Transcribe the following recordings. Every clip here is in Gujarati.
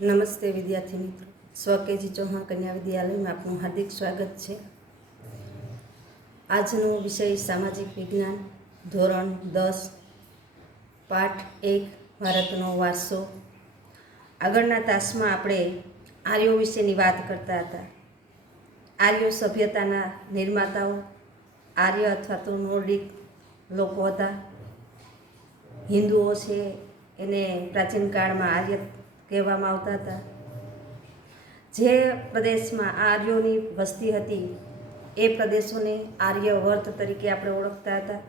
નમસ્તે વિદ્યાર્થી મિત્રો, સ્વ-કેજી ચૌહાણ કન્યા વિદ્યાલયમાં આપનું હાર્દિક સ્વાગત છે। આજનો વિષય સામાજિક વિજ્ઞાન, ધોરણ 10, પાઠ 1, ભારતનો વારસો। આગળના તાસમાં આપણે આર્યો વિશેની વાત કરતા હતા। આર્યો સભ્યતાના નિર્માતાઓ આર્ય અથવા તો નોર્ડિક લોકો હતા। હિન્દુઓ છે એને પ્રાચીન કાળમાં આર્ય કહેવામાં આવતા હતા। જે પ્રદેશમાં આર્યોની વસ્તી હતી એ પ્રદેશોને આર્યવર્ત તરીકે આપણે ઓળખતા હતા।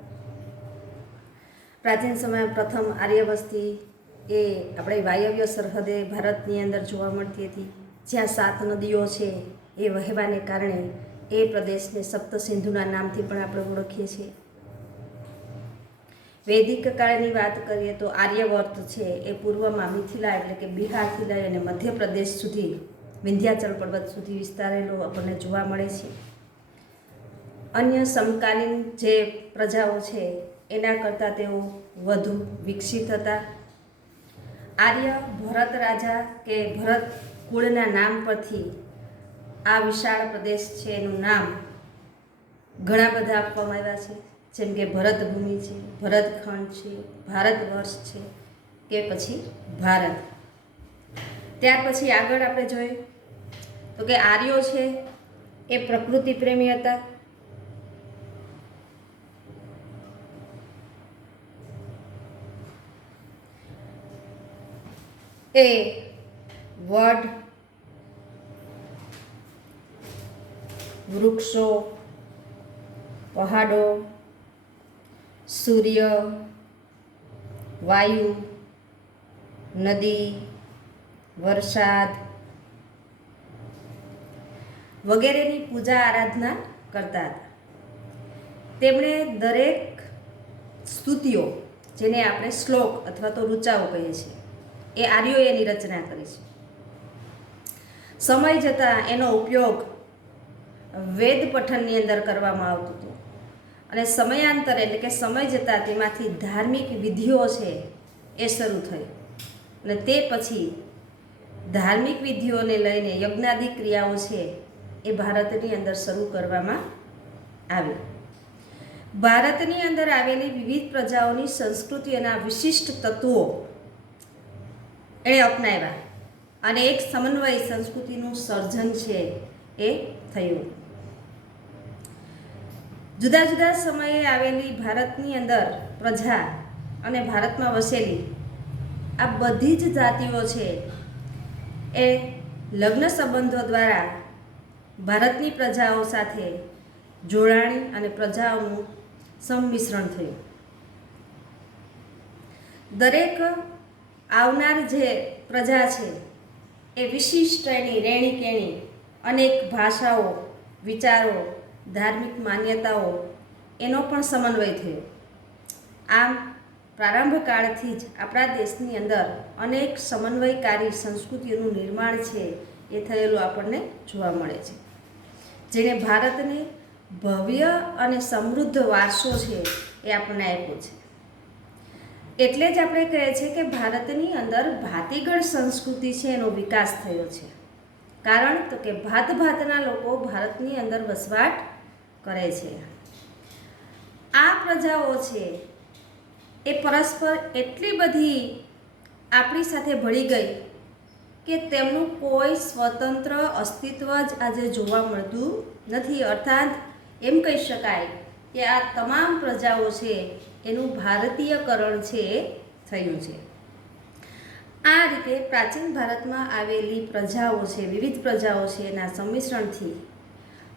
પ્રાચીન સમયમાં પ્રથમ આર્ય વસ્તી એ આપણે વાયવ્ય સરહદે ભારતની અંદર જોવા મળતી હતી, જ્યાં 7 નદીઓ છે એ વહેવાને કારણે એ પ્રદેશને સપ્તસિંધુના નામથી પણ આપણે ઓળખીએ છીએ। વૈદિક કાળની વાત કરીએ તો આર્યવર્ત છે એ પૂર્વમાં મિથિલા એટલે કે બિહારથી લઈ અને મધ્યપ્રદેશ સુધી વિંધ્યાચલ પર્વત સુધી વિસ્તારેલો આપણને જોવા મળે છે। અન્ય સમકાલીન જે પ્રજાઓ છે એના કરતાં તેઓ વધુ વિકસિત હતા। આર્ય ભરત રાજા કે ભરત કુળના નામ પરથી આ વિશાળ પ્રદેશ છે એનું નામ ઘણા બધા આપવામાં આવ્યા છે, જેમ કે ભરતભૂમિ છે, ભરતખંડ છે, ભારત વર્ષ છે કે પછી ભારત। ત્યાર પછી આગળ આપણે જોઈએ તો કે આર્યો છે એ પ્રકૃતિ પ્રેમી હતા। એ વડ, વૃક્ષો, પહાડો, સૂર્ય, વાયુ, નદી, વરસાદ વગેરેની પૂજા આરાધના કરતા હતા। તેમણે દરેક સ્તુતિઓ, જેને આપણે શ્લોક અથવા તો ઋચાઓ કહીએ છીએ, એ આર્યોએ એની રચના કરી છે। સમય જતાં એનો ઉપયોગ વેદ પઠનની અંદર કરવામાં આવતો હતો અને સમયાંતરે એટલે કે સમય જતાં તેમાંથી ધાર્મિક વિધિઓ છે એ શરૂ થઈ અને તે પછી ધાર્મિક વિધિઓને લઈને યજ્ઞાદિ ક્રિયાઓ છે એ ભારતની અંદર શરૂ કરવામાં આવી। ભારતની અંદર આવેલી વિવિધ પ્રજાઓની સંસ્કૃતિઓના વિશિષ્ટ તત્વો એણે અપનાવ્યા અને એક સમન્વય સંસ્કૃતિનું સર્જન છે એ થયું। જુદા જુદા સમયે આવેલી ભારતની અંદર પ્રજા અને ભારતમાં વસેલી આ બધી જ જાતિઓ છે એ લગ્ન સંબંધો દ્વારા ભારતની પ્રજાઓ સાથે જોડાણી અને પ્રજાઓનું સંમિશ્રણ થયું। દરેક આવનાર જે પ્રજા છે એ વિશિષ્ટ એની રહેણી કહેણી, અનેક ભાષાઓ, વિચારો, ધાર્મિક માન્યતાઓ એનો પણ સમન્વય થયો। આમ પ્રારંભ કાળથી જ આપણા દેશની અંદર અનેક સમન્વયકારી સંસ્કૃતિઓનું નિર્માણ છે એ થયેલું આપણને જોવા મળે છે, જેને ભારતને ભવ્ય અને સમૃદ્ધ વારસો છે એ આપણને આપ્યો છે। એટલે જ આપણે કહીએ છીએ કે ભારતની અંદર ભાતીગળ સંસ્કૃતિ છે એનો વિકાસ થયો છે। કારણ તો કે ભાત ભાતના લોકો ભારતની અંદર વસવાટ કરે છે। આ પ્રજાઓ છે એ પરસ્પર એટલી બધી આપણી સાથે ભળી ગઈ કે તેમનું કોઈ સ્વતંત્ર અસ્તિત્વ જ આજે જોવા મળતું નથી। અર્થાત એમ કહી શકાય કે આ તમામ પ્રજાઓ છે એનું ભારતીયકરણ છે થયું છે। આ રીતે પ્રાચીન ભારતમાં આવેલી પ્રજાઓ છે, વિવિધ પ્રજાઓ છે એના સંમિશ્રણથી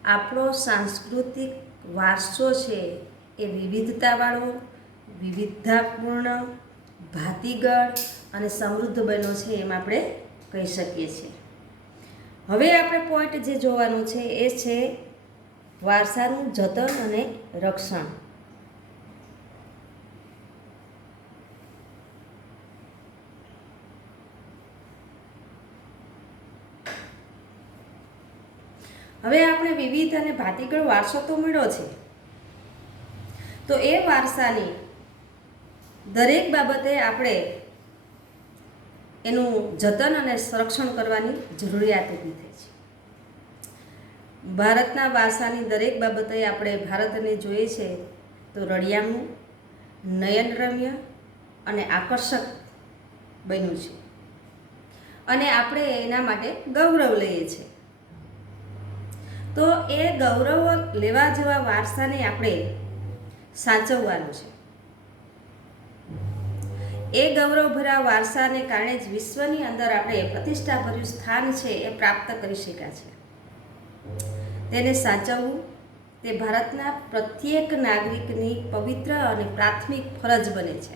આપણો સાંસ્કૃતિક વારસો છે એ વિવિધતાવાળો, વિવિધતાપૂર્ણ, ભાતીગળ અને સમૃદ્ધ બન્યો છે એમ આપણે કહી શકીએ છીએ। હવે આપણે પોઈન્ટ જે જોવાનું છે એ છે વારસાનું જતન અને રક્ષણ। હવે આપણે વિવિધ અને ભાતીગળ વારસો તો મળ્યો છે, તો એ વારસાની દરેક બાબતે આપણે એનું જતન અને સંરક્ષણ કરવાની જરૂરિયાત ઊભી થઈ છે. ભારતના વારસાની દરેક બાબતે આપણે ભારતને જોઈએ છે તો રળિયામણું, નયનરમ્ય અને આકર્ષક બન્યું છે અને આપણે એના માટે ગૌરવ લઈએ છીએ. તો એ ગૌરવ લેવા જેવા વારસાને આપણે સાચવવાનું છે. એ ગૌરવભરા વારસાને કારણે જ વિશ્વની અંદર આપણે પ્રતિષ્ઠાભર્યું સ્થાન છે એ પ્રાપ્ત કરી શક્યા છે. તેને સાચવવું તે ભારતના પ્રત્યેક નાગરિકની પવિત્ર અને પ્રાથમિક ફરજ બને છે.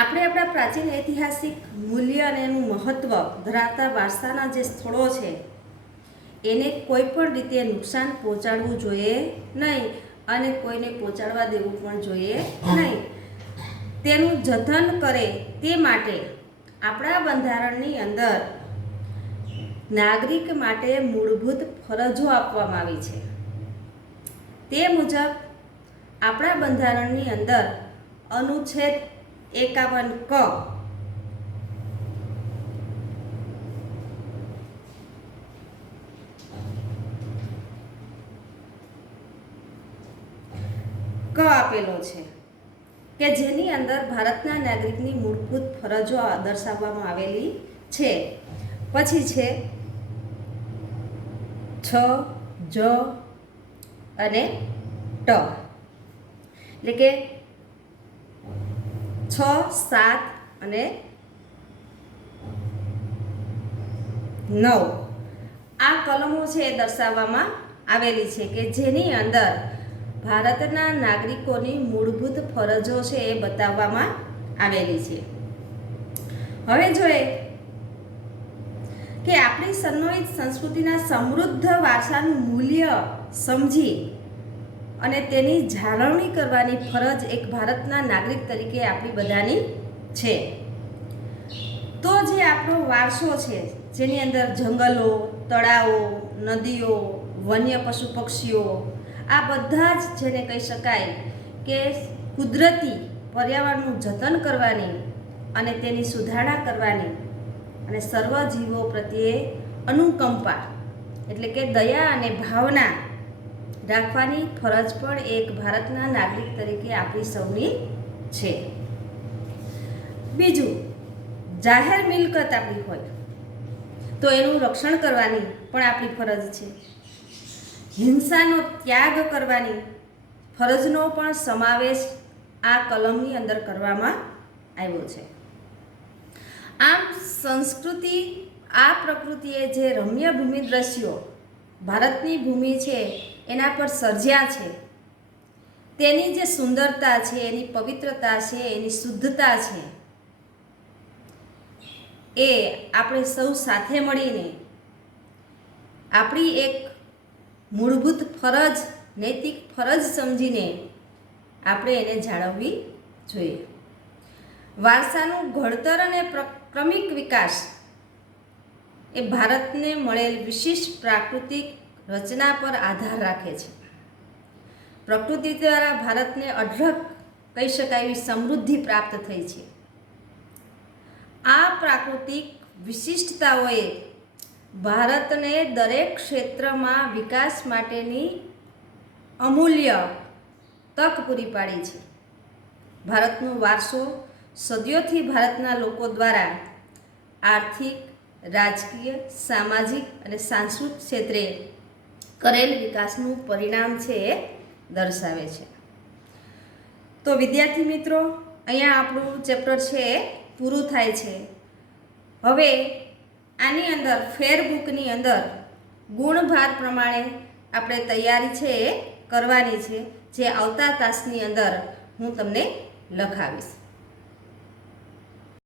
આપણે આપણા પ્રાચીન ઐતિહાસિક મૂલ્ય અને એનું મહત્ત્વ ધરાવતા વારસાના જે સ્થળો છે એને કોઈ પણ રીતે નુકસાન પહોંચાડવું જોઈએ નહીં અને કોઈને પહોંચાડવા દેવું પણ જોઈએ નહીં. તેનું જતન કરે તે માટે આપણા બંધારણની અંદર નાગરિક માટે મૂળભૂત ફરજો આપવામાં આવી છે. તે મુજબ આપણા બંધારણની અંદર અનુચ્છેદ 51 ક આપેલો છે કે જેની અંદર ભારતના નાગરિકની મૂળભૂત ફરજો દર્શાવવામાં આવેલી છે. પછી છે 6, જ અને ટ, એટલે કે 6, 7 અને 9 આ કલમો છે એ દર્શાવવામાં આવેલી છે કે જેની અંદર ભારતના નાગરિકોની મૂળભૂત ફરજો છે એ બતાવવામાં આવેલી છે. હવે જોઈએ કે આપણી સન્માનિત સંસ્કૃતિના સમૃદ્ધ વારસાનું મૂલ્ય સમજી અને તેની જાળવણી કરવાની ફરજ એક ભારતના નાગરિક તરીકે આપણી બધાની છે. તો જે આપણો વારસો છે જેની અંદર જંગલો, તળાવો, નદીઓ, વન્ય પશુ પક્ષીઓ આ બધા જ જેને કહી શકાય કે કુદરતી પર્યાવરણનું જતન કરવાની અને તેની સુધારણા કરવાની અને સર્વ જીવો પ્રત્યે અનુકંપા એટલે કે દયા અને ભાવના રાખવાની ફરજ પણ એક ભારતના નાગરિક તરીકે આપણી સૌની છે. બીજું, જાહેર મિલકત આપણી હોય તો એનું રક્ષણ કરવાની પણ આપણી ફરજ છે. હિંસાનો ત્યાગ કરવાની ફરજનો પણ સમાવેશ આ કલમની અંદર કરવામાં આવ્યો છે. આમ સંસ્કૃતિ આ પ્રકૃતિએ જે રમ્ય ભૂમિ દ્રશ્યો ભારતની ભૂમિ છે એના પર સર્જ્યા છે તેની જે સુંદરતા છે, એની પવિત્રતા છે, એની શુદ્ધતા છે એ આપણે સૌ સાથે મળીને આપણી એક મૂળભૂત ફરજ, નૈતિક ફરજ સમજીને આપણે એને જાળવવી જોઈએ. વારસાનું ઘડતર અને ક્રમિક વિકાસ એ ભારતને મળેલ વિશિષ્ટ પ્રાકૃતિક રચના પર આધાર રાખે છે. પ્રકૃતિ દ્વારા ભારતને અઢળક કહી શકાય એવી સમૃદ્ધિ પ્રાપ્ત થઈ છે. આ પ્રાકૃતિક વિશિષ્ટતાઓએ ભારતને દરેક ક્ષેત્રમાં વિકાસ માટેની અમૂલ્ય તક પૂરી પાડી છે. ભારતનો વારસો સદીઓથી ભારતના લોકો દ્વારા આર્થિક, રાજકીય, સામાજિક અને સાંસ્કૃતિક ક્ષેત્રે કરેલ વિકાસનું પરિણામ છે એ દર્શાવે છે. તો વિદ્યાર્થી મિત્રો, અહીંયા આપણું ચેપ્ટર છે એ પૂરું થાય છે. હવે આની અંદર ફેરબુકની અંદર ગુણભાર પ્રમાણે આપણે તૈયારી છે એ કરવાની છે, જે આવતા તાસની અંદર હું તમને લખાવીશ.